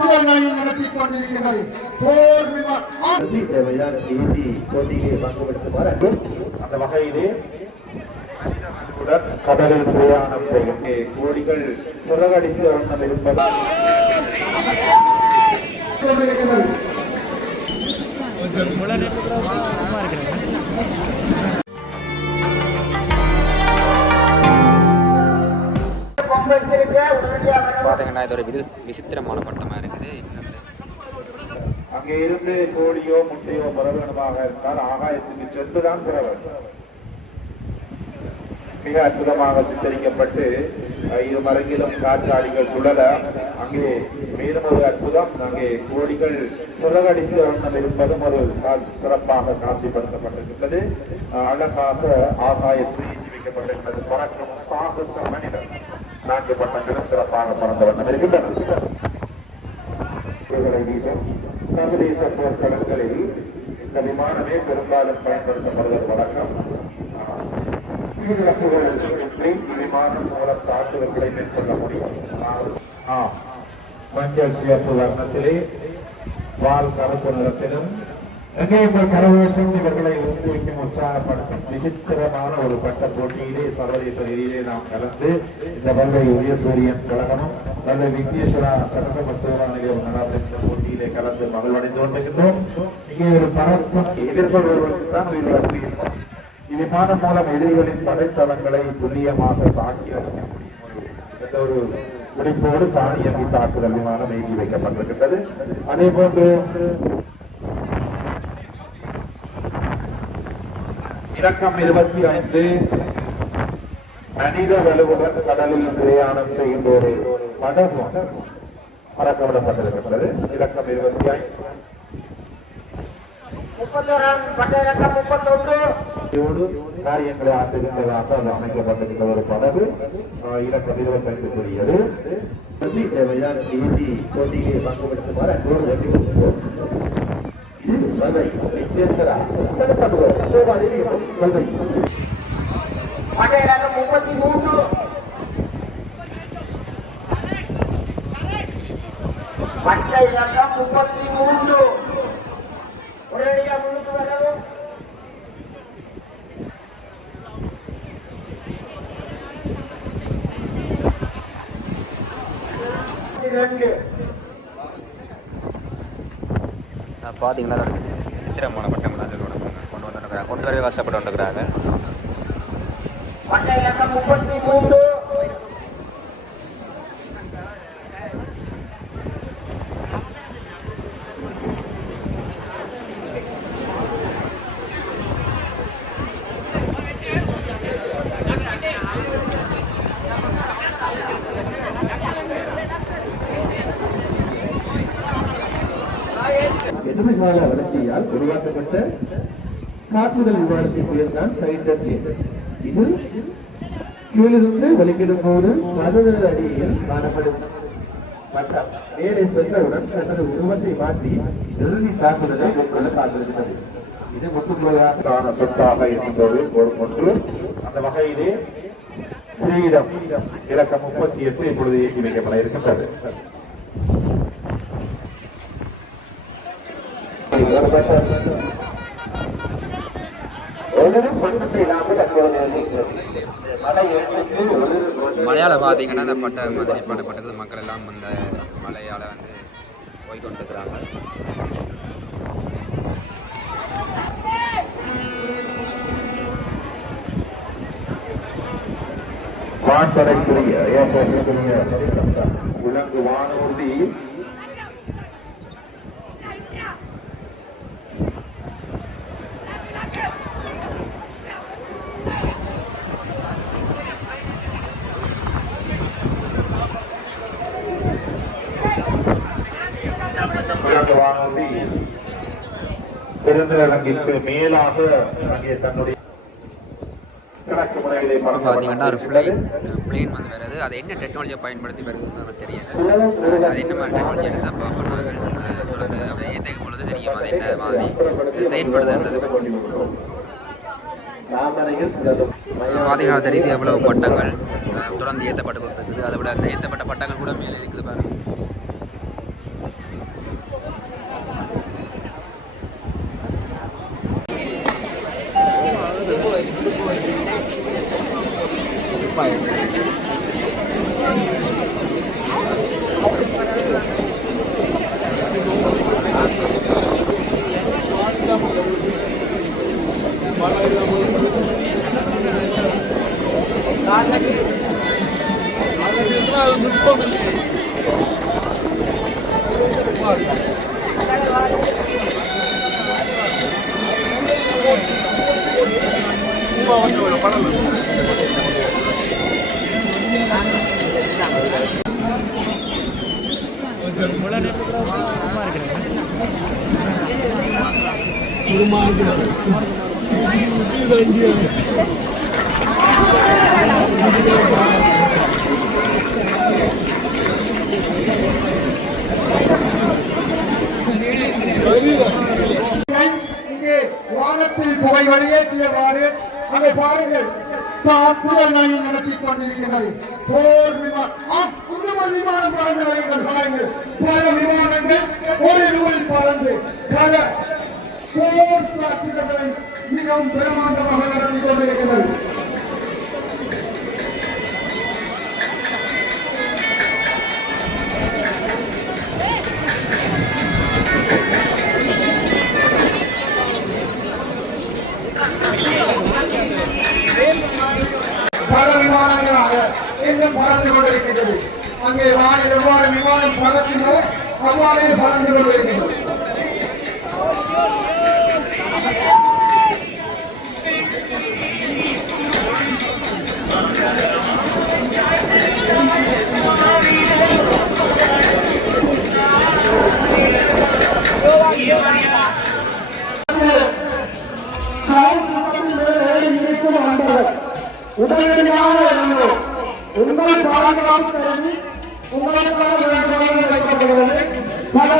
முதல்களில் நடத்திக் கொண்டிருக்கிறது. போர் போட்டியை பங்குபடுத்துமாறு அந்த வகையிலே கடலில் பிரயாணம் செய்யும் கோடிகள் புறகடித்து வண்ணம் இருப்பதால் பாத்தீங்கன்னா இது ஒரு விசித்திரமான பட்டமா இருக்குது. அங்கே இருந்து கோழியோ முட்டையோ பரவணுமாக இருந்தால் ஆகாயத்துக்கு சென்றுதான் பிறவர் மிக அற்புதமாக சித்தரிக்கப்பட்டு இரு மரங்கிலும் காற்றாடிகள் சுழல அங்கே மேலும் ஒரு அற்புதம் அங்கே கோடிகள் புறகடித்து வண்ணம் இருப்பதும் ஒரு சிறப்பாக காட்சிப்படுத்தப்பட்டிருக்கிறது. அழகாக ஆகாயத்தில் ஏற்றி வைக்கப்பட்டிருக்கிறது. பறக்கும் சாகச மனிதர் 4 பட்டங்களும் சிறப்பாக பறந்த வண்ணம் இருக்கின்றன. சர்வதேச போர்க்களங்களில் இந்த விமானமே பெரும்பாலும் பயன்படுத்தப்படுவது வழக்கம். விமானம் மூலம் தாக்குதல்களை மேற்கொள்ள முடியும். மஞ்சள் சிவப்பு வர்ணத்திலே வால் கருப்பு நிறத்திலும் எங்கேயுங்கள் கரகோஷம் இவர்களை ஊக்குவிக்கும் உற்சாகப்படுத்தும் விசித்திரமான ஒரு பட்ட போட்டியிலே சர்வதேச ரீதியிலே நாம் கலந்து இந்த வல்லை உயர்சூரியன் கழகமும் வல்லை விக்னேஸ்வரா சட்டமன்ற மசோதா நிலையம் நடாத்த போட்டியிலே கலந்து மகிழ்வடைந்து கொண்டிருக்கின்றோம். இங்கே ஒரு பரப்பும் எதிர்கொள்வதற்கு தான் உயிரிழந்திருக்கிறோம். இவ்விமானம் மூலம் எதிரிகளின் படைத்தளங்களை துல்லியமாக தாக்கி அளிக்க முடியும். ஒரு குறிப்போடு தானியங்கி தாக்குதல் விமானம் ஏற்றி வைக்கப்பட்டிருக்கின்றது. அதே போன்று இலக்கம் 25 மனித வலுவுடன் கடலில் பிரயாணம் செய்கின்ற ஒரு படகு பறக்கவிடப்பட்டிருக்கின்றது. இலக்கம் 25 காரியங்களை ஆற்றுகின்றதாக அது அமைக்கப்பட்டிருக்கிற ஒரு படகு இலக்கம் 25 போட்டியை பங்குபடுத்துமாறு ஒரேடியா முன்னுக்கு வரவும் பார்த்தீங்கன்னா விசித்திரமான பட்டம் கொண்டு வரவே கஷ்டப்பட்டு வந்துருக்கிறாங்க. எதிர்கால வளர்ச்சியால் உருவாக்கப்பட்ட தாக்குதல் விமானத்தின் பெயர் தான் ஃபைட்டர் ஜெட். இது கீழிருந்து வெளிக்கிடும் போது 17 அடியில் காணப்படும் மற்றும் மேலே சென்றவுடன் தனது உருவத்தை மாற்றி இறுதி தாக்குதலை மேற்கொள்ள காத்திருக்கிறது. இது முற்றுமுறையான சொத்தாக இருக்கும்போது ஒன்று. அந்த வகையிலே கிரீடம் இலக்கம் 38 இப்பொழுது இயக்கி வைக்கப்பட இருக்கின்றது. மலையாள பார்த்தீங்கன்னா அந்த பட்ட மாதிரி பட்டது மக்கள் எல்லாம் அந்த மலையாள வந்து போய்கொண்டிருக்கிறாங்க. வான்படைக்குரிய விலங்கு வானூர்தி பெருந்திரங்கிற்கு மேலாக அங்கே தன்னுடைய பார்த்தீங்கன்னா ஒரு பிளேன் வந்து வருது. அது என்ன டெக்னாலஜியை பயன்படுத்தி வருதுன்னு தெரியல. அது என்ன மாதிரி டெக்னாலஜி எடுத்தால் பார்ப்பாங்க. தொடர்ந்து அதை ஏற்றுக்கும் பொழுது தெரியும் அது என்ன மாதிரி செயல்படுதுன்றது. பார்த்தீங்கன்னா தெரியுது எவ்வளவு பட்டங்கள் தொடர்ந்து ஏற்றப்பட்டு கொடுத்துருக்குது. அதை விட அந்த ஏற்றப்பட்ட பட்டங்கள் கூட மேலே இருக்குது பாருங்க. இங்கே வானத்தில் புகை வெளியேற்றியவாறு அதை பாருங்கள் தாக்குதல்களை நடத்திக் கொண்டிருக்கிறது. போர் விமானம் பறந்து வருகிறது பாருங்கள். பல விமானங்கள் ஒரு நூல் பறந்து பல போர் தாக்குதல்களை மிகவும் பிரமாண்டமாக நடத்திக் கொண்டிருக்கிறது. பல விமானங்களாக இன்னும் பறந்து கொண்டிருக்கின்றது. அங்கே வானில் எவ்வாறு விமானம் பறக்கின்றோ அவ்வாறே பறந்து கொண்டிருக்கின்றது. உடனடியாக உங்கள் பாதுகாப்பு கருதி உங்களுக்காக வைக்கப்படுகிறது. பல